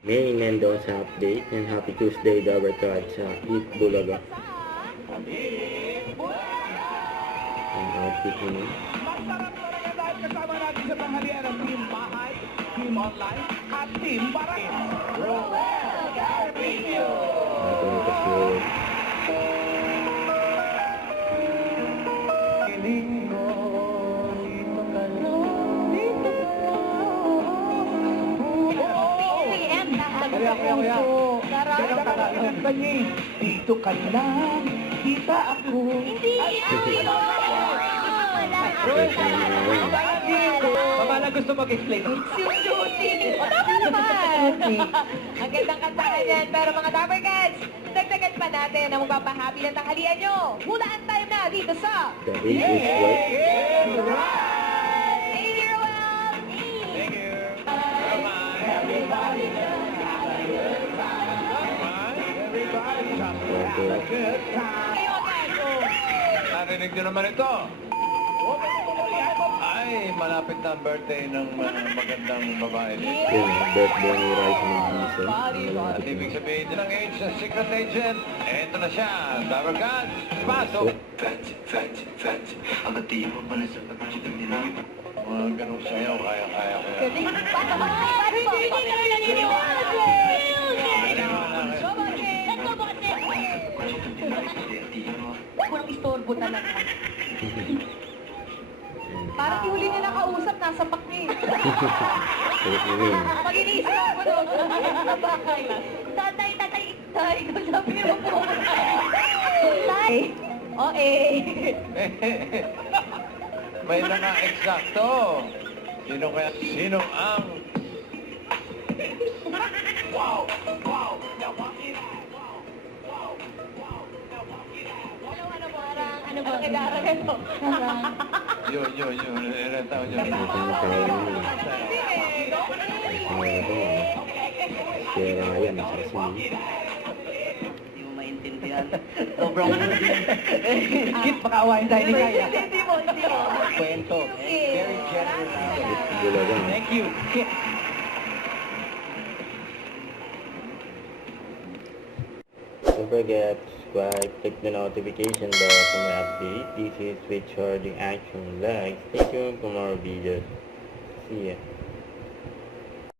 May Mendoza update and happy Tuesday, Dabber Card sa Eat Bulaga. Ang outfit niya. Masarap talaga dahil kasama natin sa tanghalian ng Team Bahay, Team Online, at Team Barangay. Roel Carpio! Ito na kasi dito ka lang, kita ako. Hindi yan! Mama lang gusto mag-explain. It's your duty! Tama naman! Ang gandang kantahan yan, pero mga Dapper Cats, dagdagan pa natin ang magpapahappy ng tanghalian nyo. Hulaan time na dito sa... the egg is white. Hey, Roel! Thank you. Kayo agad! Narinig nyo naman ito. Ay, malapit na ang birthday ng magandang babae dito. Yun, birthday ni Rice Mendoza. At ibig sabihin din ang age ng secret agent. Eto na siya, Dabber Cats, pasok! Mga ganong sayaw, kaya-kaya ko yan. Galing! Hindi ka naniniwala! Walang istorbo talaga. Parang yung huli niya nakausap, nasa pak niya eh. Sulit mo rin. Pag iniisip ko doon, bakay. Tatay, kung sabi mo po. Tay! O eh. May na nga eksakto. Sino ang... Ano ba? Kailangan mo. Yun. Ilan taon yun? Ito na sa yun. Ay, ito na. Si Ryan, nasa kasi. Hindi mo maintindihan. Sobrang Kit, pakawain tayo ni Kaya. Hindi mo. Kwento. Very generous. Eat Bulaga. Thank you, Kit. Don't forget to subscribe, click the notification bell for my update. This is with Charging Action. Like, stay tuned for more videos. See ya.